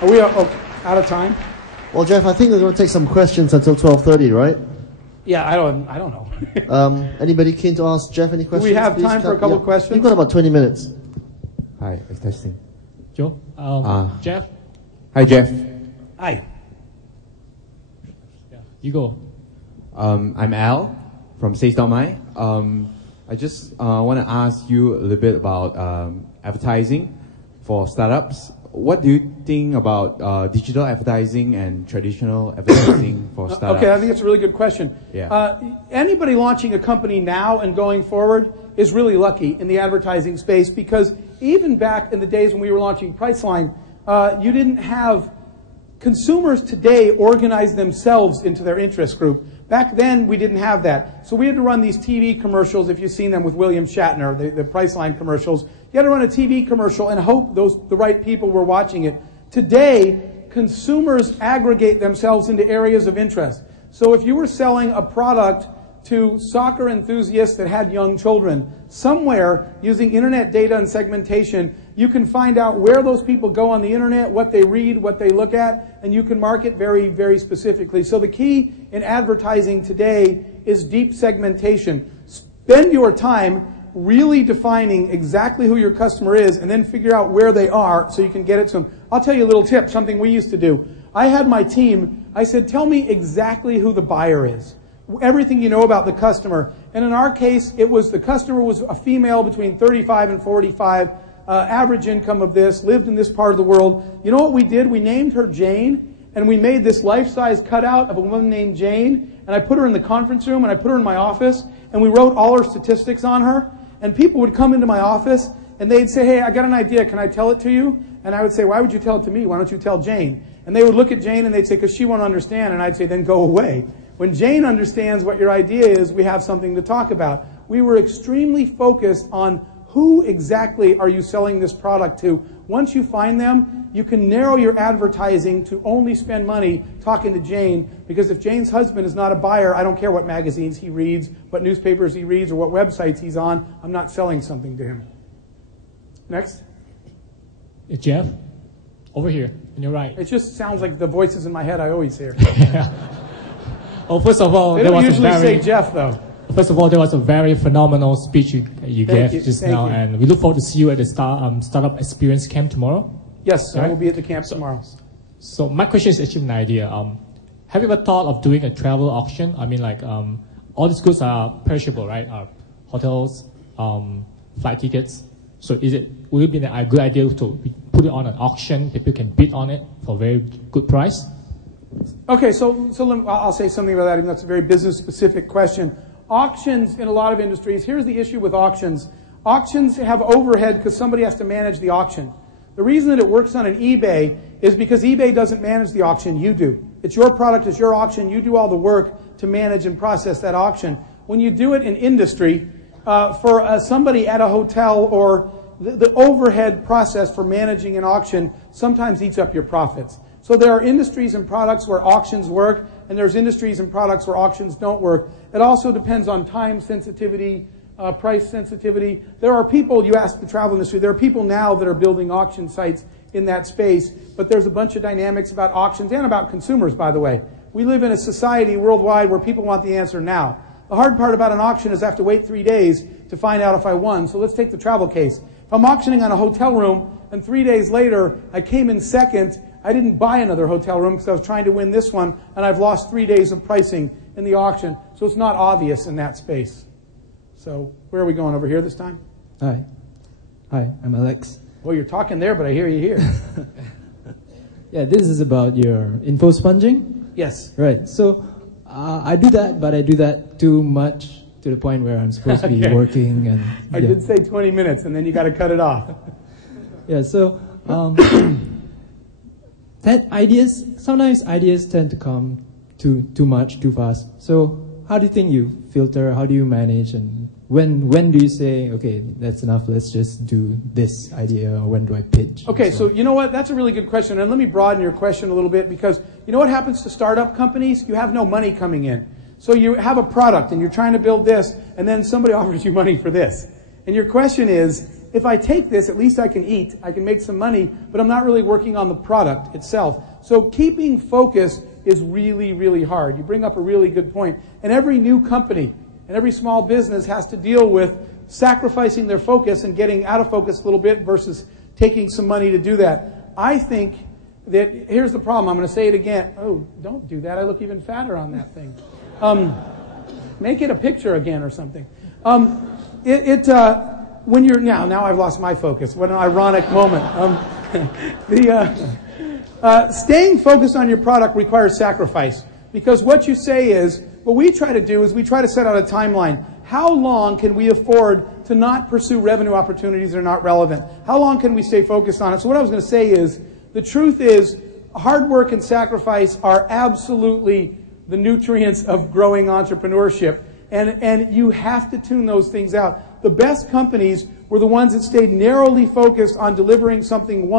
Are we out of time? Well, Jeff, I think we're going to take some questions until 12:30, right? Yeah, I don't know. Anybody keen to ask Jeff any questions? Do we have time for a couple of questions? You've got about 20 minutes. Hi, it's testing. Joe? Jeff? Hi, Jeff. Hi. Yeah, you go. I'm Al from Sage.my. I just want to ask you a little bit about advertising for startups. What do you think about digital advertising and traditional advertising for startups? Okay, I think it's a really good question. Yeah. Anybody launching a company now and going forward is really lucky in the advertising space, because even back in the days when we were launching Priceline, you didn't have consumers today organize themselves into their interest group. Back then, we didn't have that. So we had to run these TV commercials, if you've seen them with William Shatner, the Priceline commercials. You had to run a TV commercial and hope the right people were watching it. Today, consumers aggregate themselves into areas of interest. So if you were selling a product to soccer enthusiasts that had young children, somewhere using internet data and segmentation, you can find out where those people go on the internet, what they read, what they look at, and you can market very, very specifically. So the key in advertising today is deep segmentation. Spend your time really defining exactly who your customer is, and then figure out where they are so you can get it to them. I'll tell you a little tip, something we used to do. I had my team, I said, tell me exactly who the buyer is. Everything you know about the customer. And in our case, it was the customer was a female between 35 and 45, average income of this, lived in this part of the world. You know what we did? We named her Jane, and we made this life-size cutout of a woman named Jane, and I put her in the conference room, and I put her in my office, and we wrote all her statistics on her, and people would come into my office, and they'd say, hey, I got an idea, can I tell it to you? And I would say, why would you tell it to me? Why don't you tell Jane? And they would look at Jane, and they'd say, because she won't understand, and I'd say, then go away. When Jane understands what your idea is, we have something to talk about. We were extremely focused on who exactly are you selling this product to. Once you find them, you can narrow your advertising to only spend money talking to Jane, because if Jane's husband is not a buyer, I don't care what magazines he reads, what newspapers he reads, or what websites he's on, I'm not selling something to him. Next. Jeff, over here, on your right. It just sounds like the voices in my head I always hear. Oh, first of all, they don't usually say Jeff, though. First of all, there was a very phenomenal speech you gave just now, and we look forward to see you at the Startup Experience Camp tomorrow. Yes, right? I will be at the camp tomorrow. So my question is actually an idea. Have you ever thought of doing a travel auction? I mean, like, all these goods are perishable, right? Hotels, flight tickets. So would it be a good idea to put it on an auction? People can bid on it for a very good price? Okay, so I'll say something about that, even though that's a very business-specific question. Auctions in a lot of industries, here's the issue with auctions. Auctions have overhead because somebody has to manage the auction. The reason that it works on an eBay is because eBay doesn't manage the auction, you do. It's your product, it's your auction, you do all the work to manage and process that auction. When you do it in industry, for somebody at a hotel, or the overhead process for managing an auction sometimes eats up your profits. So there are industries and products where auctions work, and there's industries and products where auctions don't work. It also depends on time sensitivity, price sensitivity. There are people, you ask the travel industry, there are people now that are building auction sites in that space, but there's a bunch of dynamics about auctions and about consumers, by the way. We live in a society worldwide where people want the answer now. The hard part about an auction is I have to wait 3 days to find out if I won. So let's take the travel case. If I'm auctioning on a hotel room, and 3 days later I came in second, I didn't buy another hotel room because I was trying to win this one, and I've lost 3 days of pricing in the auction. So it's not obvious in that space. So where are we going, over here this time? Hi, I'm Alex. Well, you're talking there, but I hear you here. Yeah, this is about your info sponging. Yes. Right. So I do that, but I do that too much to the point where I'm supposed to be working. And I did say 20 minutes, and then you got to cut it off. Yeah. So sometimes ideas tend to come too much, too fast. So how do you think you filter? How do you manage? And when do you say, okay, that's enough, let's just do this idea, or when do I pitch? Okay, so you know what? That's a really good question. And let me broaden your question a little bit, because you know what happens to startup companies? You have no money coming in. So you have a product, and you're trying to build this, and then somebody offers you money for this. And your question is, if I take this, at least I can eat, I can make some money, but I'm not really working on the product itself. So keeping focus is really, really hard. You bring up a really good point. And every new company and every small business has to deal with sacrificing their focus and getting out of focus a little bit versus taking some money to do that. I think that, here's the problem, I'm going to say it again. Oh, don't do that, I look even fatter on that thing. Make it a picture again or something. When you're, now I've lost my focus. What an ironic moment. Staying focused on your product requires sacrifice, because what you say is, what we try to do is we try to set out a timeline. How long can we afford to not pursue revenue opportunities that are not relevant? How long can we stay focused on it? So what I was going to say is, the truth is, hard work and sacrifice are absolutely the nutrients of growing entrepreneurship. And you have to tune those things out. The best companies were the ones that stayed narrowly focused on delivering something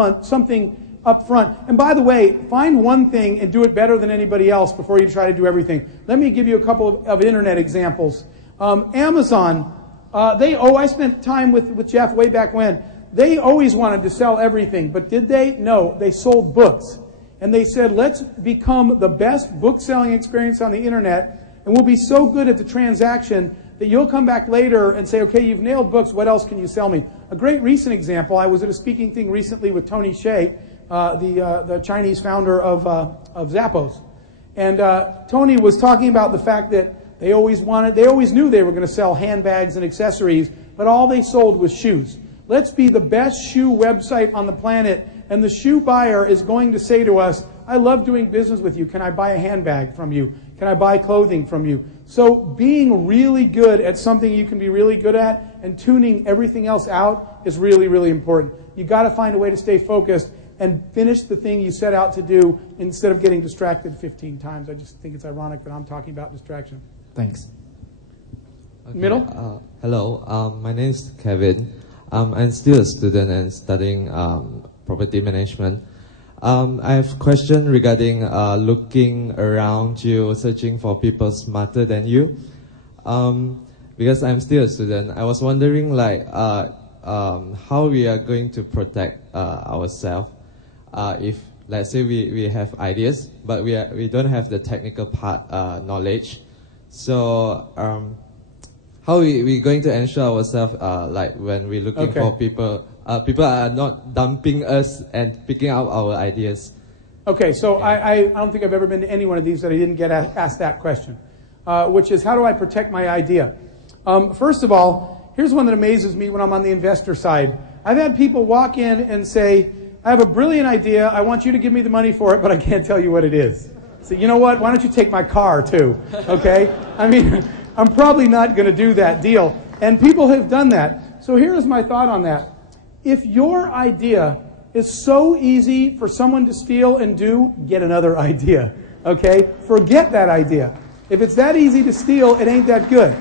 up front. And by the way, find one thing and do it better than anybody else before you try to do everything. Let me give you a couple of internet examples. Amazon, I spent time with Jeff way back when. They always wanted to sell everything, but did they? No, they sold books. And they said, let's become the best book-selling experience on the internet, and we'll be so good at the transaction that you'll come back later and say, okay, you've nailed books, what else can you sell me? A great recent example, I was at a speaking thing recently with Tony Hsieh, the Chinese founder of Zappos. And Tony was talking about the fact that they always knew they were going to sell handbags and accessories, but all they sold was shoes. Let's be the best shoe website on the planet, and the shoe buyer is going to say to us, I love doing business with you. Can I buy a handbag from you? Can I buy clothing from you? So being really good at something you can be really good at and tuning everything else out is really, really important. You got to find a way to stay focused and finish the thing you set out to do instead of getting distracted 15 times. I just think it's ironic that I'm talking about distraction. Thanks. Okay, Middle? Hello, my name is Kevin. I'm still a student and studying property management. I have a question regarding looking around you, searching for people smarter than you. Because I'm still a student, I was wondering how we are going to protect ourselves if, let's say, we have ideas, but we don't have the technical part knowledge. So how we going to ensure ourselves, when we're looking for people, people are not dumping us and picking up our ideas? Okay, so I don't think I've ever been to any one of these that I didn't get asked that question, which is, how do I protect my idea? First of all, here's one that amazes me when I'm on the investor side. I've had people walk in and say, I have a brilliant idea, I want you to give me the money for it, but I can't tell you what it is. So you know what, why don't you take my car too, okay? I mean, I'm probably not going to do that deal. And people have done that. So here's my thought on that. If your idea is so easy for someone to steal and do, get another idea, okay? Forget that idea. If it's that easy to steal, it ain't that good.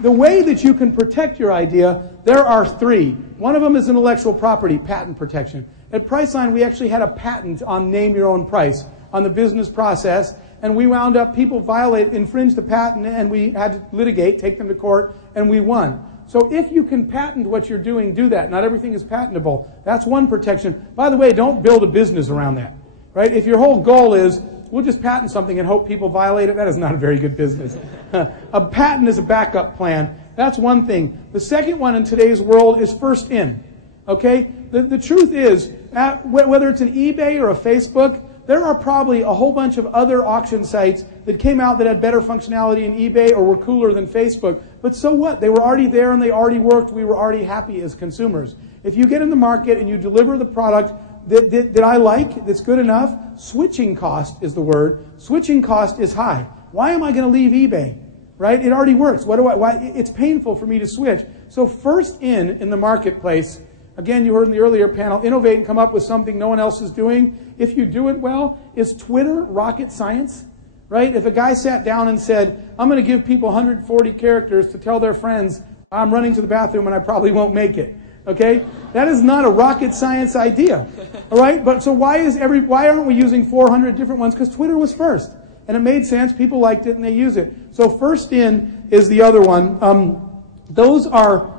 The way that you can protect your idea, there are three. One of them is intellectual property, patent protection. At Priceline, we actually had a patent on name your own price, on the business process, and we wound up, people infringed the patent, and we had to litigate, take them to court, and we won. So if you can patent what you're doing, do that. Not everything is patentable. That's one protection. By the way, don't build a business around that, right? If your whole goal is, we'll just patent something and hope people violate it, that is not a very good business. A patent is a backup plan. That's one thing. The second one in today's world is first in, okay? The truth is, whether it's an eBay or a Facebook, there are probably a whole bunch of other auction sites that came out that had better functionality in eBay or were cooler than Facebook. But so what? They were already there and they already worked. We were already happy as consumers. If you get in the market and you deliver the product that I like, that's good enough, switching cost is the word. Switching cost is high. Why am I going to leave eBay? Right? It already works. Why? It's painful for me to switch. So first in the marketplace, again, you heard in the earlier panel, innovate and come up with something no one else is doing. If you do it well, is Twitter rocket science? Right? If a guy sat down and said, I'm going to give people 140 characters to tell their friends, I'm running to the bathroom and I probably won't make it. Okay? That is not a rocket science idea. All right? But so why aren't we using 400 different ones? Because Twitter was first. And it made sense. People liked it and they use it. So first in is the other one. Those are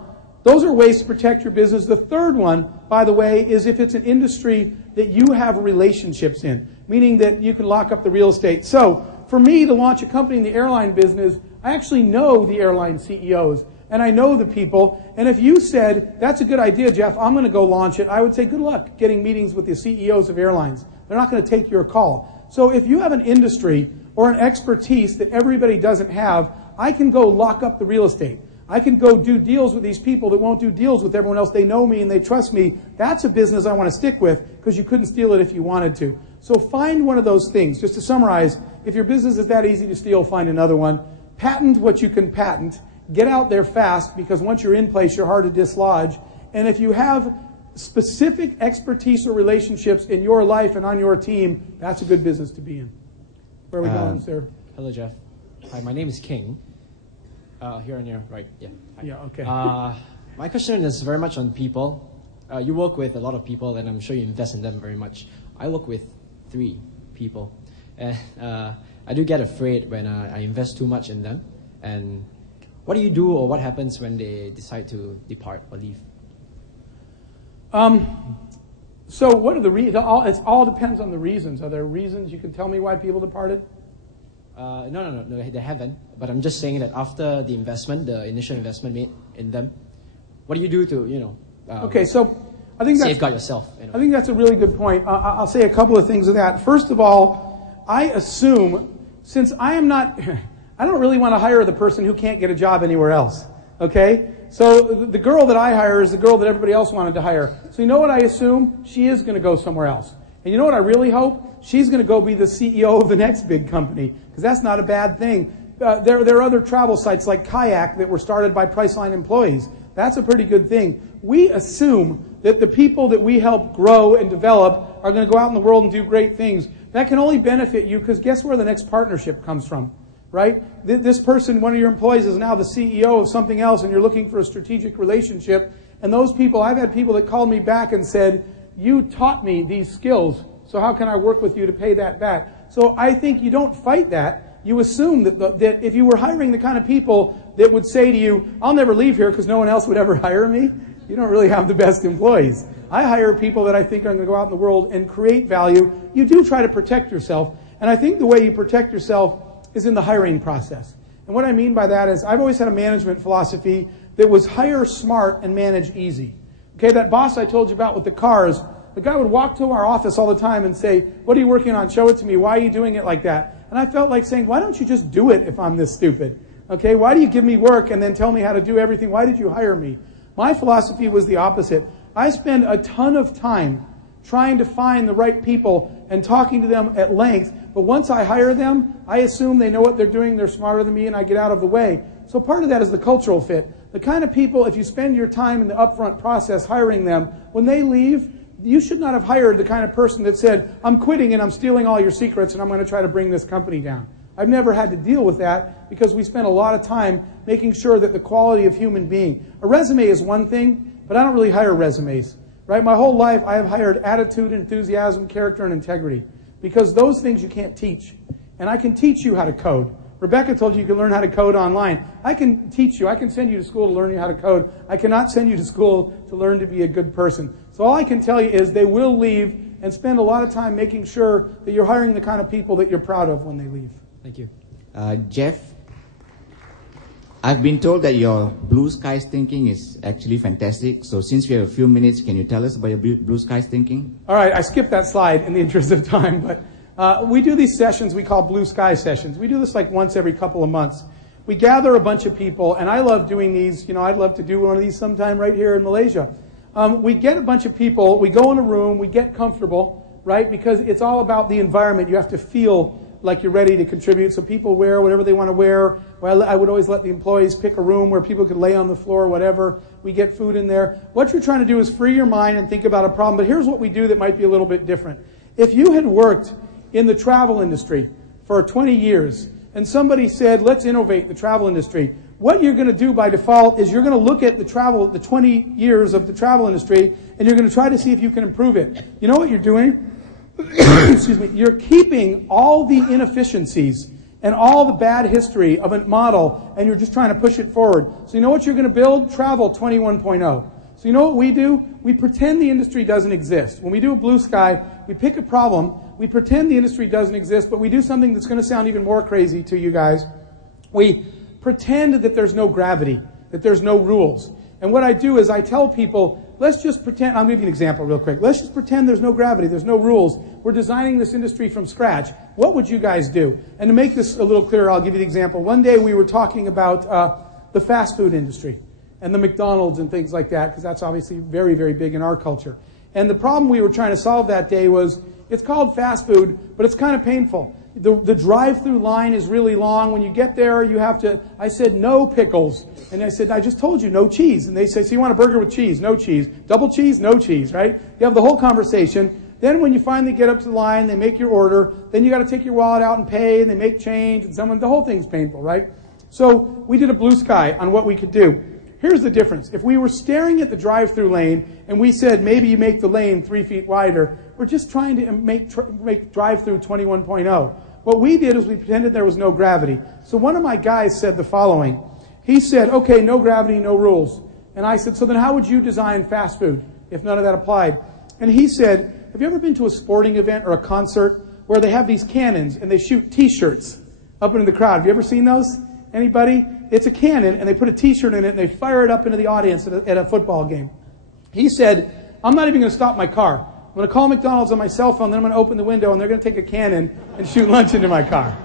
Those are ways to protect your business. The third one, by the way, is if it's an industry that you have relationships in, meaning that you can lock up the real estate. So for me to launch a company in the airline business, I actually know the airline CEOs, and I know the people. And if you said, that's a good idea, Jeff, I'm going to go launch it, I would say, good luck getting meetings with the CEOs of airlines. They're not going to take your call. So if you have an industry or an expertise that everybody doesn't have, I can go lock up the real estate. I can go do deals with these people that won't do deals with everyone else. They know me and they trust me. That's a business I want to stick with because you couldn't steal it if you wanted to. So find one of those things. Just to summarize, if your business is that easy to steal, find another one. Patent what you can patent. Get out there fast because once you're in place, you're hard to dislodge. And if you have specific expertise or relationships in your life and on your team, that's a good business to be in. Where are we going, sir? Hello, Jeff. Hi, my name is King. Here and here, right? Yeah. Hi. Yeah, okay. My question is very much on people. You work with a lot of people, and I'm sure you invest in them very much. I work with 3 people, and I do get afraid when I invest too much in them. And what do you do, or what happens when they decide to depart or leave? So what are the reasons? It all depends on the reasons. Are there reasons you can tell me why people departed? No, they haven't. But I'm just saying that after the investment, the initial investment made in them, what do you do to, okay, so I think safeguard yourself? I think that's a really good point. I'll say a couple of things of that. First of all, I assume, since I am not, I don't really want to hire the person who can't get a job anywhere else. Okay? So the girl that I hire is the girl that everybody else wanted to hire. So you know what I assume? She is going to go somewhere else. And you know what I really hope? She's going to go be the CEO of the next big company, because that's not a bad thing. There are other travel sites like Kayak that were started by Priceline employees. That's a pretty good thing. We assume that the people that we help grow and develop are going to go out in the world and do great things. That can only benefit you because guess where the next partnership comes from, right? This person, one of your employees, is now the CEO of something else, and you're looking for a strategic relationship. And those people, I've had people that called me back and said, you taught me these skills, so how can I work with you to pay that back? So I think you don't fight that. You assume that if you were hiring the kind of people that would say to you, I'll never leave here because no one else would ever hire me, you don't really have the best employees. I hire people that I think are going to go out in the world and create value. You do try to protect yourself. And I think the way you protect yourself is in the hiring process. And what I mean by that is I've always had a management philosophy that was hire smart and manage easy. Okay, that boss I told you about with the cars, the guy would walk to our office all the time and say, what are you working on? Show it to me. Why are you doing it like that? And I felt like saying, why don't you just do it if I'm this stupid? Okay, why do you give me work and then tell me how to do everything? Why did you hire me? My philosophy was the opposite. I spend a ton of time trying to find the right people and talking to them at length. But once I hire them, I assume they know what they're doing, they're smarter than me, and I get out of the way. So part of that is the cultural fit. The kind of people, if you spend your time in the upfront process hiring them, when they leave, you should not have hired the kind of person that said, I'm quitting and I'm stealing all your secrets and I'm going to try to bring this company down. I've never had to deal with that because we spent a lot of time making sure that the quality of human being. A resume is one thing, but I don't really hire resumes. Right? My whole life I have hired attitude, enthusiasm, character, and integrity because those things you can't teach. And I can teach you how to code. Rebecca told you can learn how to code online. I can teach you. I can send you to school to learn you how to code. I cannot send you to school to learn to be a good person. So all I can tell you is they will leave and spend a lot of time making sure that you're hiring the kind of people that you're proud of when they leave. Thank you. Jeff, I've been told that your blue skies thinking is actually fantastic. So since we have a few minutes, can you tell us about your blue skies thinking? All right, I skipped that slide in the interest of time, but we do these sessions we call blue sky sessions. We do this like once every couple of months. We gather a bunch of people, and I love doing these. You know, I'd love to do one of these sometime right here in Malaysia. We get a bunch of people, we go in a room, we get comfortable, right? Because it's all about the environment. You have to feel like you're ready to contribute. So people wear whatever they want to wear. Well, I would always let the employees pick a room where people could lay on the floor, whatever. We get food in there. What you're trying to do is free your mind and think about a problem. But here's what we do that might be a little bit different. If you had worked in the travel industry for 20 years and somebody said, let's innovate the travel industry, what you're going to do by default is you're going to look at the 20 years of the travel industry, and you're going to try to see if you can improve it. You know what you're doing? Excuse me. You're keeping all the inefficiencies and all the bad history of a model, and you're just trying to push it forward. So you know what you're going to build? Travel 21.0. So you know what we do? We pretend the industry doesn't exist. When we do a blue sky, we pick a problem, we pretend the industry doesn't exist, but we do something that's going to sound even more crazy to you guys. We pretend that there's no gravity, that there's no rules. And what I do is I tell people, let's just pretend, I'll give you an example real quick. Let's just pretend there's no gravity, there's no rules. We're designing this industry from scratch. What would you guys do? And to make this a little clearer, I'll give you the example. One day we were talking about the fast food industry and the McDonald's and things like that, because that's obviously very, very big in our culture. And the problem we were trying to solve that day was, it's called fast food, but it's kind of painful. The drive-through line is really long. When you get there, you have to, I said, no pickles. And I said, I just told you, no cheese. And they say, so you want a burger with cheese? No cheese. Double cheese? No cheese, right? You have the whole conversation. Then when you finally get up to the line, they make your order. Then you got to take your wallet out and pay, and they make change, and the whole thing's painful, right? So we did a blue sky on what we could do. Here's the difference. If we were staring at the drive-through lane and we said, maybe you make the lane 3 feet wider, we're just trying to make drive-through 21.0. What we did is we pretended there was no gravity. So one of my guys said the following. He said, okay, no gravity, no rules. And I said, so then how would you design fast food if none of that applied? And he said, have you ever been to a sporting event or a concert where they have these cannons and they shoot T-shirts up into the crowd? Have you ever seen those? Anybody? It's a cannon, and they put a T-shirt in it, and they fire it up into the audience at a football game. He said, I'm not even going to stop my car. I'm going to call McDonald's on my cell phone, then I'm going to open the window, and they're going to take a cannon and shoot lunch into my car.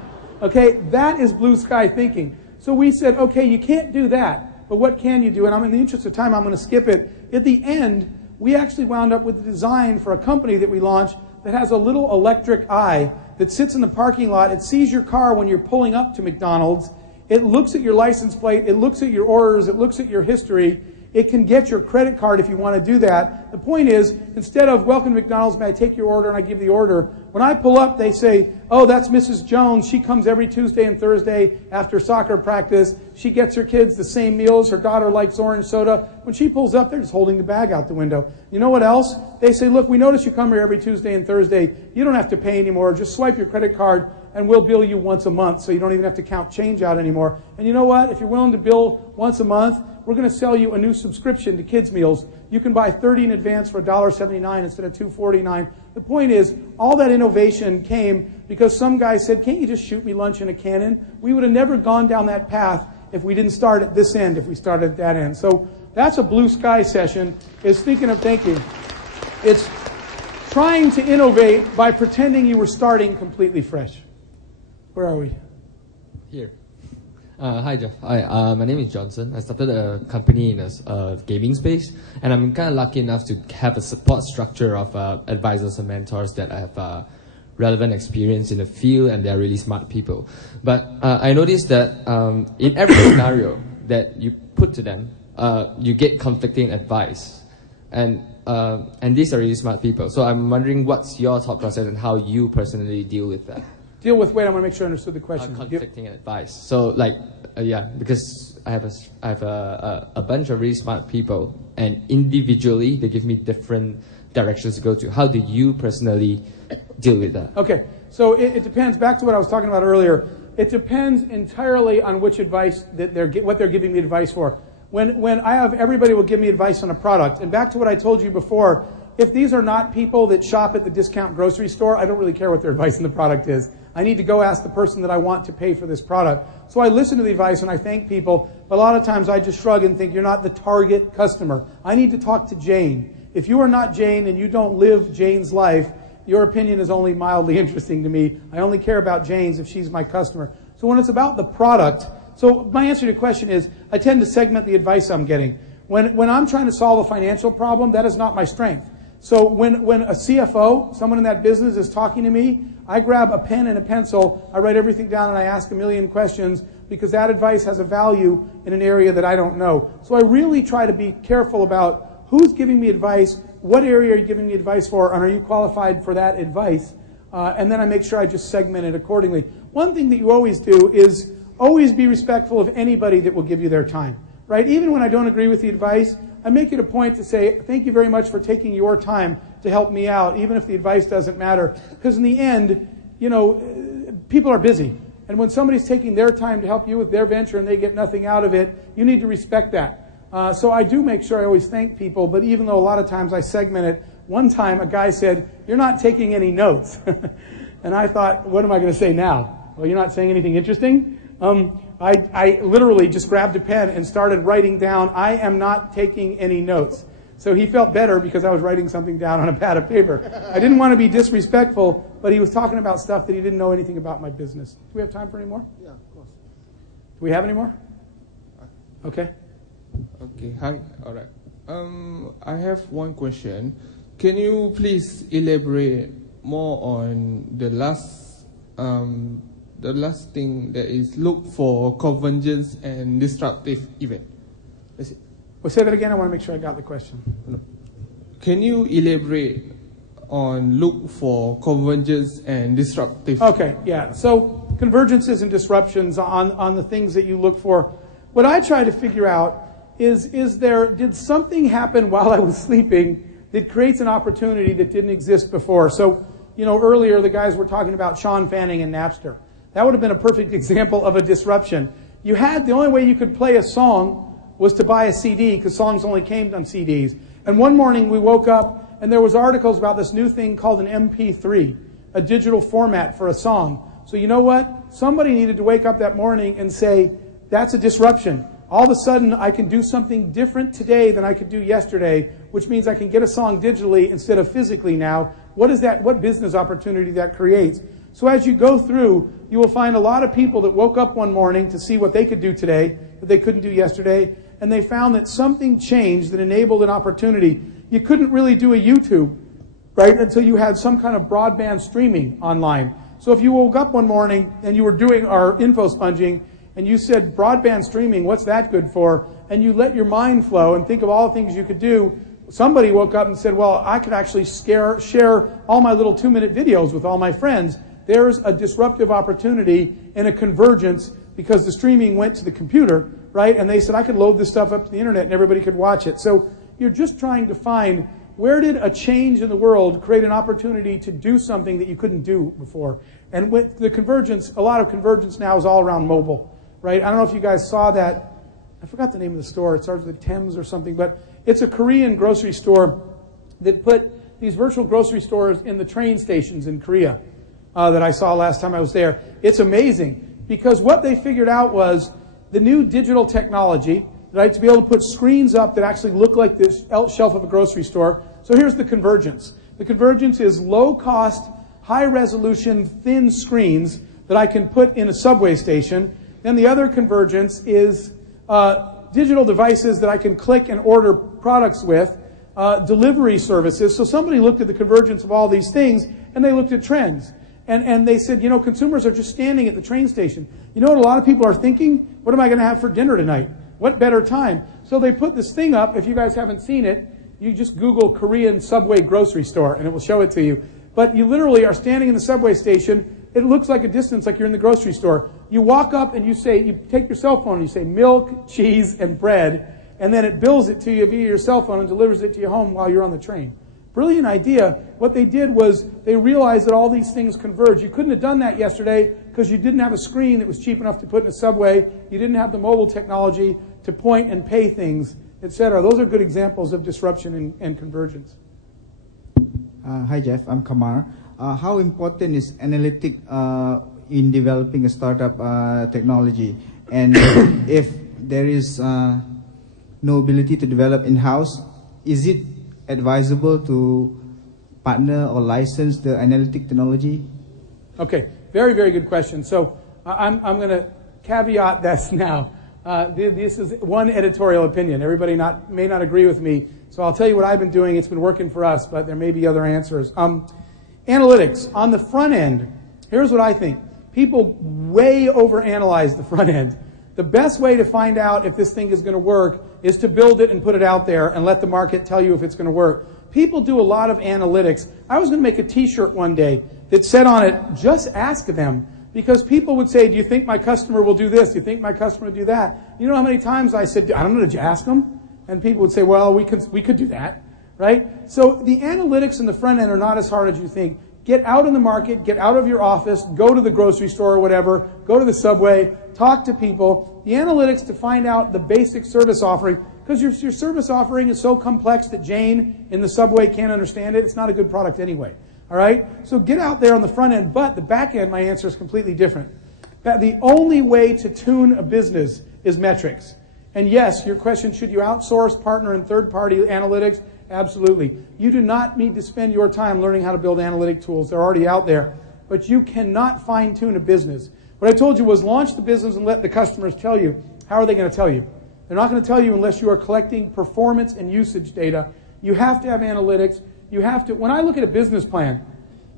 Okay, that is blue sky thinking. So we said, okay, you can't do that, but what can you do? And in the interest of time, I'm going to skip it. At the end, we actually wound up with a design for a company that we launched that has a little electric eye that sits in the parking lot. It sees your car when you're pulling up to McDonald's. It looks at your license plate, it looks at your orders, it looks at your history. It can get your credit card if you want to do that. The point is, instead of, welcome to McDonald's, may I take your order, and I give the order, when I pull up, they say, oh, that's Mrs. Jones. She comes every Tuesday and Thursday after soccer practice. She gets her kids the same meals. Her daughter likes orange soda. When she pulls up, they're just holding the bag out the window. You know what else? They say, look, we notice you come here every Tuesday and Thursday. You don't have to pay anymore. Just swipe your credit card, and we'll bill you once a month, so you don't even have to count change out anymore. And you know what? If you're willing to bill once a month, we're going to sell you a new subscription to kids' meals. You can buy 30 in advance for $1.79 instead of $2.49. The point is, all that innovation came because some guy said, can't you just shoot me lunch in a cannon? We would have never gone down that path if we didn't start at this end, if we started at that end. So that's a blue sky session, is thinking of thinking. It's trying to innovate by pretending you were starting completely fresh. Where are we? Here. Hi, Jeff. Hi, my name is Johnson. I started a company in a gaming space, and I'm kind of lucky enough to have a support structure of advisors and mentors that have relevant experience in the field, and they're really smart people. But I noticed that in every scenario that you put to them, you get conflicting advice, and these are really smart people. So I'm wondering what's your thought process and how you personally deal with that. Deal with, wait, I want to make sure I understood the question. Conflicting advice. So like, yeah, because I have a bunch of really smart people, and individually they give me different directions to go to. How do you personally deal with that? Okay, so it depends. Back to what I was talking about earlier. It depends entirely on which advice that what they're giving me advice for. When I have, everybody will give me advice on a product, and back to what I told you before. If these are not people that shop at the discount grocery store, I don't really care what their advice on the product is. I need to go ask the person that I want to pay for this product. So I listen to the advice and I thank people, but a lot of times I just shrug and think, you're not the target customer. I need to talk to Jane. If you are not Jane and you don't live Jane's life, your opinion is only mildly interesting to me. I only care about Jane's if she's my customer. So when it's about the product, so my answer to your question is, I tend to segment the advice I'm getting. When I'm trying to solve a financial problem, that is not my strength. So when a CFO, someone in that business, is talking to me, I grab a pen and a pencil, I write everything down, and I ask a million questions because that advice has a value in an area that I don't know. So I really try to be careful about who's giving me advice, what area are you giving me advice for, and are you qualified for that advice? And then I make sure I just segment it accordingly. One thing that you always do is always be respectful of anybody that will give you their time, right? Even when I don't agree with the advice, I make it a point to say, thank you very much for taking your time to help me out, even if the advice doesn't matter. Because in the end, you know, people are busy. And when somebody's taking their time to help you with their venture and they get nothing out of it, you need to respect that. So I do make sure I always thank people, but even though a lot of times I segment it, one time a guy said, "You're not taking any notes." And I thought, what am I going to say now? Well, you're not saying anything interesting? I literally just grabbed a pen and started writing down, "I am not taking any notes." So he felt better because I was writing something down on a pad of paper. I didn't want to be disrespectful, but he was talking about stuff that he didn't know anything about my business. Do we have time for any more? Yeah, of course. Do we have any more? Okay. Okay, hi. All right. I have one question. Can you please elaborate more on the last thing that is look for convergence and disruptive event? That's it. Well, say that again. I want to make sure I got the question. Can you elaborate on look for convergence and disruptive? Okay, yeah. So convergences and disruptions on the things that you look for. What I try to figure out did something happen while I was sleeping that creates an opportunity that didn't exist before? So, earlier the guys were talking about Sean Fanning and Napster. That would have been a perfect example of a disruption. The only way you could play a song was to buy a CD, because songs only came on CDs. And one morning we woke up and there was articles about this new thing called an MP3, a digital format for a song. So you know what? Somebody needed to wake up that morning and say, that's a disruption. All of a sudden I can do something different today than I could do yesterday, which means I can get a song digitally instead of physically now. What business opportunity that creates? So as you go through, you will find a lot of people that woke up one morning to see what they could do today that they couldn't do yesterday, and they found that something changed that enabled an opportunity. You couldn't really do a YouTube, right, until you had some kind of broadband streaming online. So if you woke up one morning and you were doing our info sponging, and you said, broadband streaming, what's that good for? And you let your mind flow and think of all the things you could do. Somebody woke up and said, well, I could actually share all my little 2-minute videos with all my friends. There's a disruptive opportunity and a convergence because the streaming went to the computer, right? And they said, I could load this stuff up to the internet and everybody could watch it. So you're just trying to find, where did a change in the world create an opportunity to do something that you couldn't do before? And with the convergence, a lot of convergence now is all around mobile, right? I don't know if you guys saw that. I forgot the name of the store. It starts with Thames or something, but it's a Korean grocery store that put these virtual grocery stores in the train stations in Korea that I saw last time I was there. It's amazing because what they figured out was the new digital technology, right, to be able to put screens up that actually look like this shelf of a grocery store. So here's the convergence. The convergence is low-cost, high-resolution, thin screens that I can put in a subway station. Then the other convergence is digital devices that I can click and order products with, delivery services. So somebody looked at the convergence of all these things, and they looked at trends. And they said, consumers are just standing at the train station. You know what a lot of people are thinking? What am I going to have for dinner tonight? What better time? So they put this thing up. If you guys haven't seen it, you just Google Korean subway grocery store, and it will show it to you. But you literally are standing in the subway station. It looks like a distance like you're in the grocery store. You walk up and you take your cell phone and you say milk, cheese, and bread, and then it bills it to you via your cell phone and delivers it to your home while you're on the train. Brilliant idea. What they did was they realized that all these things converge. You couldn't have done that yesterday because you didn't have a screen that was cheap enough to put in a subway. You didn't have the mobile technology to point and pay things, etc. Those are good examples of disruption and convergence. Hi, Jeff. I'm Kamar. How important is analytic in developing a startup technology? And if there is no ability to develop in-house, is it advisable to partner or license the analytic technology? Okay, very, very good question. So I'm going to caveat this now. This is one editorial opinion. Everybody may not agree with me. So I'll tell you what I've been doing. It's been working for us, but there may be other answers. Analytics. On the front end, here's what I think. People way overanalyze the front end. The best way to find out if this thing is going to work is to build it and put it out there and let the market tell you if it's going to work. People do a lot of analytics. I was going to make a t-shirt one day that said on it, just ask them. Because people would say, do you think my customer will do this? Do you think my customer will do that? You know how many times I said, I don't know, did you ask them? And people would say, well, we could do that, right? So the analytics in the front end are not as hard as you think. Get out in the market, get out of your office, go to the grocery store or whatever, go to the subway, talk to people. The analytics to find out the basic service offering, because your service offering is so complex that Jane in the subway can't understand it. It's not a good product anyway. All right? So get out there on the front end, but the back end, my answer is completely different. The only way to tune a business is metrics. And yes, your question, should you outsource, partner, and third-party analytics? Absolutely. You do not need to spend your time learning how to build analytic tools. They're already out there. But you cannot fine-tune a business. What I told you was launch the business and let the customers tell you. How are they going to tell you? They're not going to tell you unless you are collecting performance and usage data. You have to have analytics. You have to. When I look at a business plan,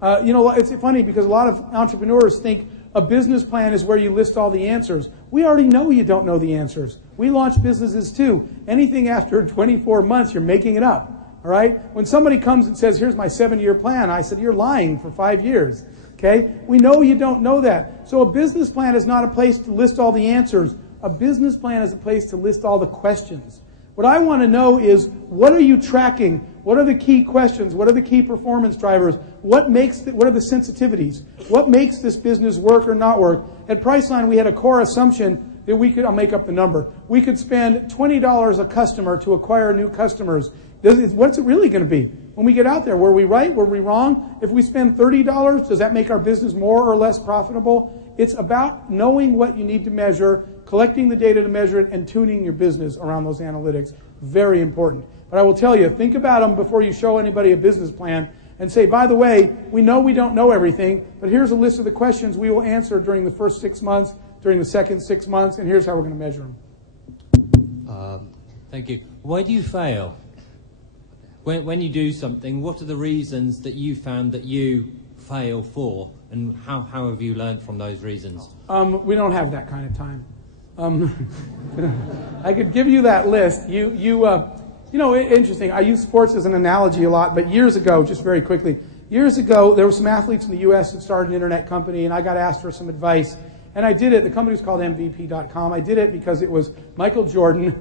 it's funny because a lot of entrepreneurs think a business plan is where you list all the answers. We already know you don't know the answers. We launch businesses too. Anything after 24 months, you're making it up. All right? When somebody comes and says, here's my 7-year plan, I said, you're lying for 5 years. Okay? We know you don't know that. So a business plan is not a place to list all the answers. A business plan is a place to list all the questions. What I want to know is, what are you tracking? What are the key questions? What are the key performance drivers? What are the sensitivities? What makes this business work or not work? At Priceline, we had a core assumption that we could, I'll make up the number, we could spend $20 a customer to acquire new customers. What's it really going to be? When we get out there, were we right? Were we wrong? If we spend $30, does that make our business more or less profitable? It's about knowing what you need to measure, collecting the data to measure it, and tuning your business around those analytics. Very important. But I will tell you, think about them before you show anybody a business plan and say, by the way, we know we don't know everything, but here's a list of the questions we will answer during the first 6 months, during the second 6 months, and here's how we're going to measure them. Thank you. Why do you fail? When you do something, what are the reasons that you found that you fail for, and how have you learned from those reasons? We don't have that kind of time. I could give you that list. Interesting. I use sports as an analogy a lot, but years ago, just very quickly, years ago, there were some athletes in the U.S. that started an internet company, and I got asked for some advice. And I did it. The company was called MVP.com. I did it because it was Michael Jordan,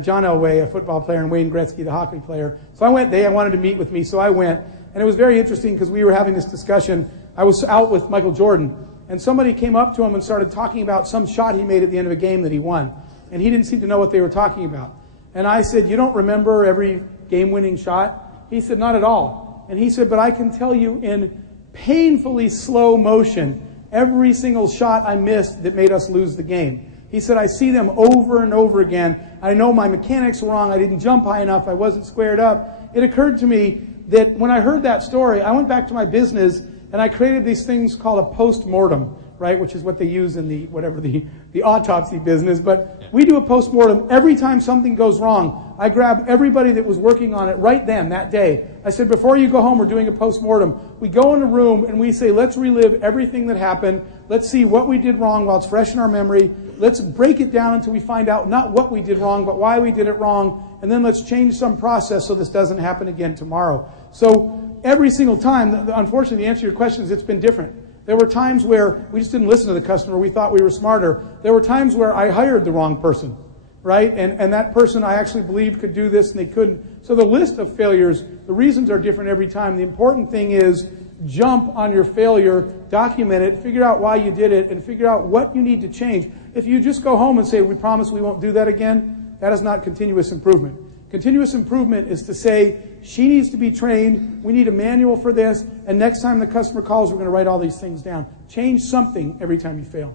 John Elway, a football player, and Wayne Gretzky, the hockey player. So I went. They wanted to meet with me, so I went. And it was very interesting because we were having this discussion. I was out with Michael Jordan, and somebody came up to him and started talking about some shot he made at the end of a game that he won. And he didn't seem to know what they were talking about. And I said, you don't remember every game-winning shot? He said, not at all. And he said, but I can tell you in painfully slow motion every single shot I missed that made us lose the game. He said, I see them over and over again. I know my mechanics were wrong. I didn't jump high enough. I wasn't squared up. It occurred to me that when I heard that story, I went back to my business and I created these things called a post-mortem, right, which is what they use in the autopsy business. But we do a post-mortem. Every time something goes wrong, I grab everybody that was working on it right then, that day. I said, before you go home, we're doing a post-mortem. We go in a room and we say, let's relive everything that happened. Let's see what we did wrong while it's fresh in our memory. Let's break it down until we find out not what we did wrong, but why we did it wrong. And then let's change some process so this doesn't happen again tomorrow. So every single time, unfortunately, the answer to your question is it's been different. There were times where we just didn't listen to the customer. We thought we were smarter. There were times where I hired the wrong person, right? And that person I actually believed could do this and they couldn't. So the list of failures, the reasons are different every time. The important thing is jump on your failure, document it, figure out why you did it, and figure out what you need to change. If you just go home and say, we promise we won't do that again, that is not continuous improvement. Continuous improvement is to say, she needs to be trained, we need a manual for this, and next time the customer calls, we're going to write all these things down. Change something every time you fail.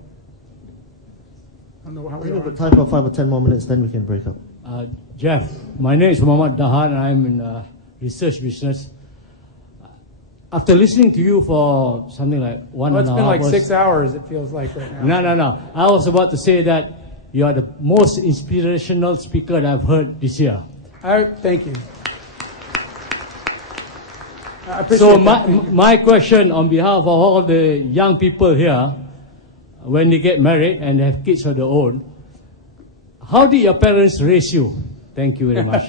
I don't know how we have time for 5 or 10 more minutes, then we can break up. Jeff, my name is Muhammad Dahan, and I'm in research business. After listening to you for something like 1.5 hours... It's been like 6 hours, it feels like right now. No. I was about to say that you are the most inspirational speaker that I've heard this year. Thank you. I appreciate so that. my question on behalf of all the young people here, when they get married and have kids of their own, how did your parents raise you? Thank you very much.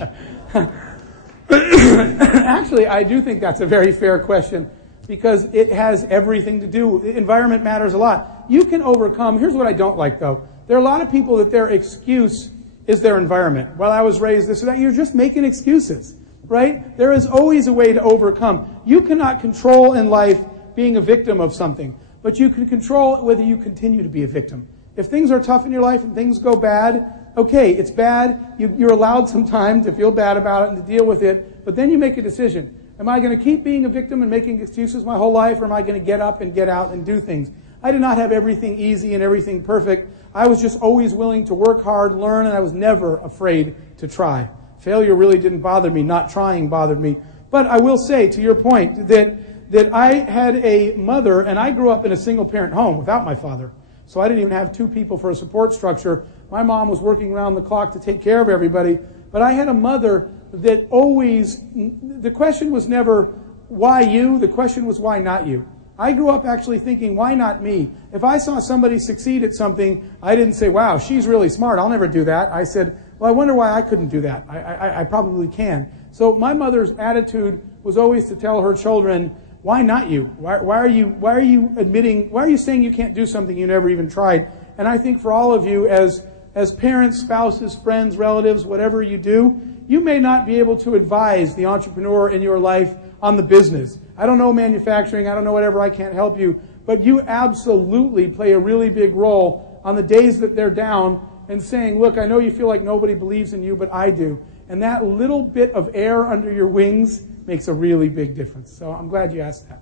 Actually, I do think that's a very fair question because it has everything to do. Environment matters a lot. You can overcome. Here's what I don't like, though. There are a lot of people that their excuse is their environment. Well, I was raised this or that. You're just making excuses, right? There is always a way to overcome. You cannot control in life being a victim of something. But you can control whether you continue to be a victim. If things are tough in your life and things go bad, okay, it's bad. You're allowed some time to feel bad about it and to deal with it. But then you make a decision. Am I going to keep being a victim and making excuses my whole life, or am I going to get up and get out and do things? I did not have everything easy and everything perfect. I was just always willing to work hard, learn, and I was never afraid to try. Failure really didn't bother me. Not trying bothered me. But I will say, to your point, that I had a mother, and I grew up in a single-parent home without my father. So I didn't even have two people for a support structure. My mom was working around the clock to take care of everybody. But I had a mother that always, the question was never, why you? The question was, why not you? I grew up actually thinking, why not me? If I saw somebody succeed at something, I didn't say, wow, she's really smart, I'll never do that. I said, well, I wonder why I couldn't do that. I probably can. So my mother's attitude was always to tell her children, why not you? Why are you saying you can't do something you never even tried? And I think for all of you, as parents, spouses, friends, relatives, whatever you do, you may not be able to advise the entrepreneur in your life on the business. I don't know manufacturing, I don't know whatever, I can't help you. But you absolutely play a really big role on the days that they're down and saying, look, I know you feel like nobody believes in you, but I do. And that little bit of air under your wings makes a really big difference. So I'm glad you asked that.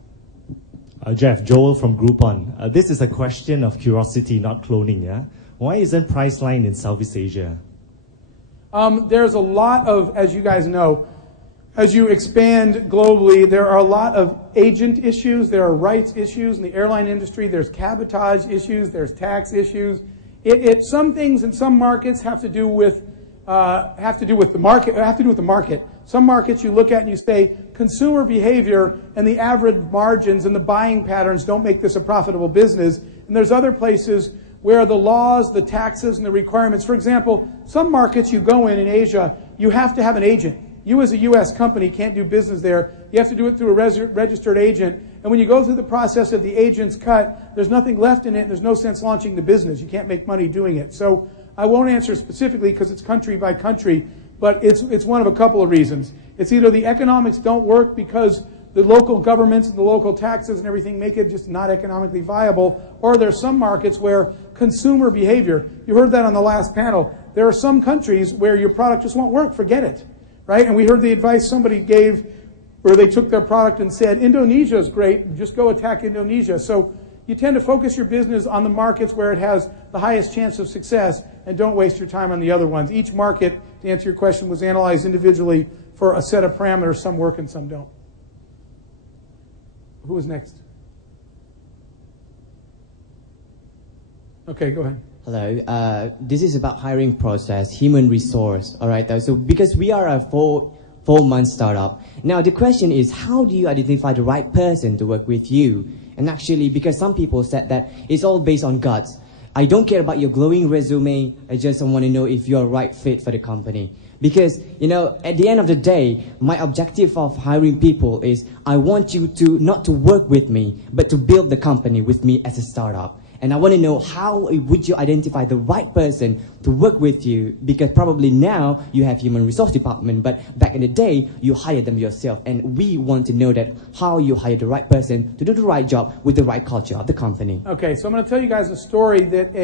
Jeff, Joel from Groupon. This is a question of curiosity, not cloning. Yeah, why isn't Priceline in Southeast Asia? There's a lot of, as you guys know, as you expand globally, there are a lot of agent issues, there are rights issues in the airline industry, there's cabotage issues, there's tax issues. Some things in some markets have to do with the market. Some markets you look at and you say, consumer behavior and the average margins and the buying patterns don't make this a profitable business. And there's other places where the laws, the taxes, and the requirements, for example, some markets you go in Asia, you have to have an agent. You as a U.S. company can't do business there. You have to do it through a registered agent. And when you go through the process of the agent's cut, there's nothing left in it, and there's no sense launching the business. You can't make money doing it. So I won't answer specifically because it's country by country, but it's one of a couple of reasons. It's either the economics don't work because the local governments and the local taxes and everything make it just not economically viable, or there's some markets where consumer behavior, you heard that on the last panel, there are some countries where your product just won't work, forget it, right? And we heard the advice somebody gave where they took their product and said, Indonesia is great, just go attack Indonesia. So you tend to focus your business on the markets where it has the highest chance of success and don't waste your time on the other ones. Each market, to answer your question, was analyzed individually for a set of parameters. Some work and some don't. Who was next? Okay, go ahead. Hello. This is about hiring process, human resource. All right. So because we are a four-month startup, now the question is, how do you identify the right person to work with you? And actually, because some people said that it's all based on guts. I don't care about your glowing resume. I just want to know if you're a right fit for the company. Because, you know, at the end of the day, my objective of hiring people is I want you to not to work with me, but to build the company with me as a startup. And I want to know how would you identify the right person to work with you, because probably now you have human resource department, but back in the day, you hired them yourself. And we want to know that how you hire the right person to do the right job with the right culture of the company. Okay, so I'm going to tell you guys a story that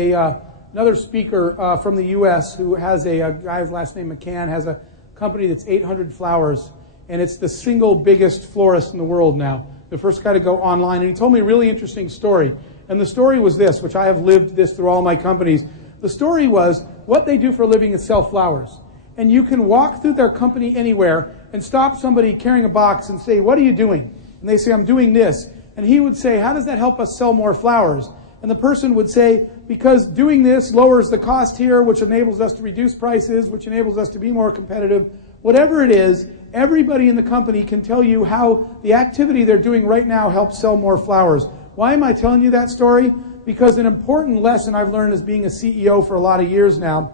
another speaker from the U.S. who has a guy's last name McCann, has a company that's 800 flowers, and it's the single biggest florist in the world now. The first guy to go online, and he told me a really interesting story. And the story was this, which I have lived this through all my companies. The story was, what they do for a living is sell flowers. And you can walk through their company anywhere and stop somebody carrying a box and say, what are you doing? And they say, I'm doing this. And he would say, how does that help us sell more flowers? And the person would say, because doing this lowers the cost here, which enables us to reduce prices, which enables us to be more competitive. Whatever it is, everybody in the company can tell you how the activity they're doing right now helps sell more flowers. Why am I telling you that story? Because an important lesson I've learned as being a CEO for a lot of years now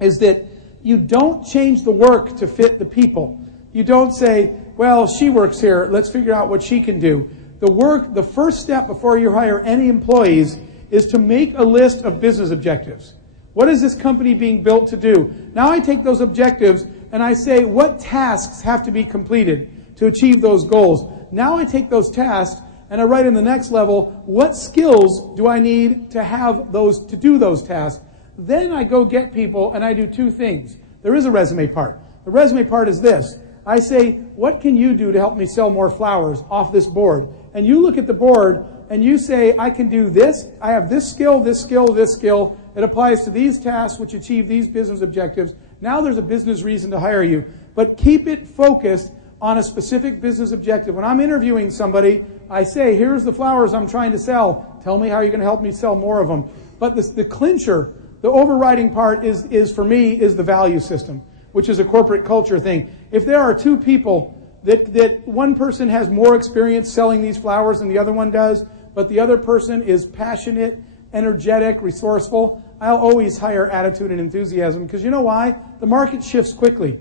is that you don't change the work to fit the people. You don't say, well, she works here, let's figure out what she can do. The first step before you hire any employees is to make a list of business objectives. What is this company being built to do? Now I take those objectives and I say, what tasks have to be completed to achieve those goals? Now I take those tasks and I write in the next level, what skills do I need to have to do those tasks? Then I go get people and I do two things. There is a resume part. The resume part is this. I say, what can you do to help me sell more flowers off this board? And you look at the board and you say, I can do this. I have this skill, this skill, this skill. It applies to these tasks which achieve these business objectives. Now there's a business reason to hire you. But keep it focused on a specific business objective. When I'm interviewing somebody, I say, here's the flowers I'm trying to sell. Tell me how you're going to help me sell more of them. But the clincher, the overriding part is for me, is the value system, which is a corporate culture thing. If there are two people that one person has more experience selling these flowers than the other one does, but the other person is passionate, energetic, resourceful, I'll always hire attitude and enthusiasm, because you know why? The market shifts quickly.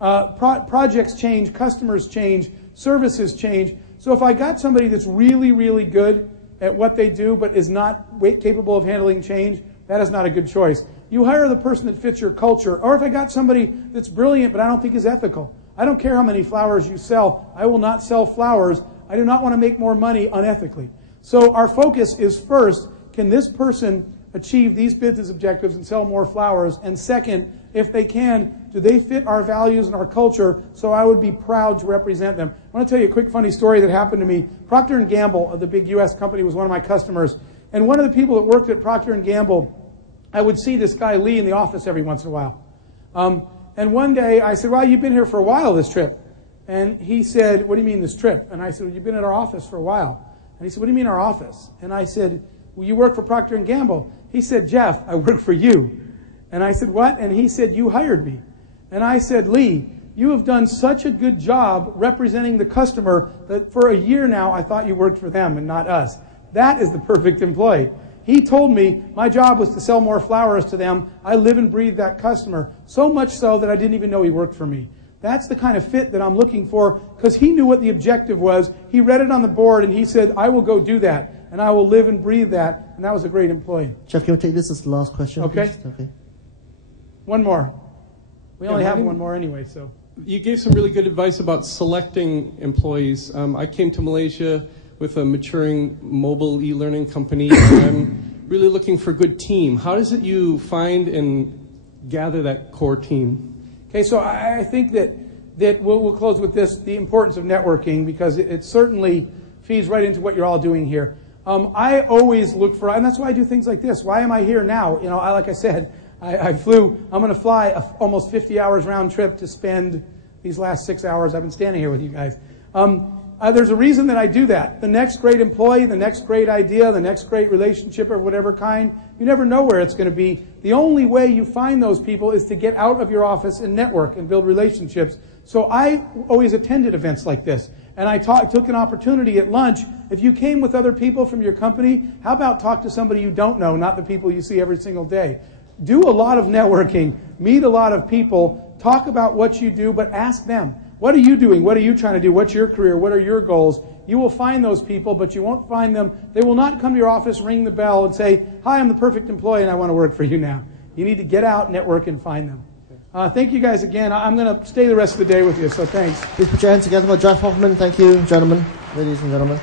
Projects change, customers change, services change. So if I got somebody that's really, really good at what they do but is not capable of handling change, that is not a good choice. You hire the person that fits your culture. Or if I got somebody that's brilliant but I don't think is ethical. I don't care how many flowers you sell. I will not sell flowers. I do not want to make more money unethically. So our focus is first, can this person achieve these business objectives and sell more flowers? And second, if they can, do they fit our values and our culture, so I would be proud to represent them? I want to tell you a quick funny story that happened to me. Procter & Gamble, the big U.S. company, was one of my customers. And one of the people that worked at Procter & Gamble, I would see this guy Lee in the office every once in a while. And one day I said, well, you've been here for a while, this trip. And he said, what do you mean this trip? And I said, well, you've been at our office for a while. And he said, what do you mean our office? And I said, well, you work for Procter & Gamble. He said, Jeff, I work for you. And I said, what? And he said, you hired me. And I said, Lee, you have done such a good job representing the customer that for a year now I thought you worked for them and not us. That is the perfect employee. He told me my job was to sell more flowers to them. I live and breathe that customer, so much so that I didn't even know he worked for me. That's the kind of fit that I'm looking for, because he knew what the objective was. He read it on the board and he said, I will go do that, and I will live and breathe that. And that was a great employee. Jeff, can we take this as the last question? Okay. Please? Okay. One more. We only have one more anyway, so. You gave some really good advice about selecting employees. I came to Malaysia with a maturing mobile e-learning company, and I'm really looking for a good team. How does it you find and gather that core team? Okay, so I think that we'll close with this, the importance of networking, because it certainly feeds right into what you're all doing here. I always look for, and that's why I do things like this. Why am I here now? You know, like I said, I'm going to fly almost 50 hours round trip to spend these last 6 hours I've been standing here with you guys. There's a reason that I do that. The next great employee, the next great idea, the next great relationship of whatever kind, you never know where it's going to be. The only way you find those people is to get out of your office and network and build relationships. So I always attended events like this. And I took an opportunity at lunch. If you came with other people from your company, how about talk to somebody you don't know, not the people you see every single day? Do a lot of networking, meet a lot of people, talk about what you do, but ask them. What are you doing? What are you trying to do? What's your career? What are your goals? You will find those people, but you won't find them. They will not come to your office, ring the bell, and say, hi, I'm the perfect employee, and I want to work for you now. You need to get out, network, and find them. Thank you guys again. I'm going to stay the rest of the day with you, so thanks. Please put your hands together for Jeff Hoffman. Thank you, gentlemen, ladies and gentlemen.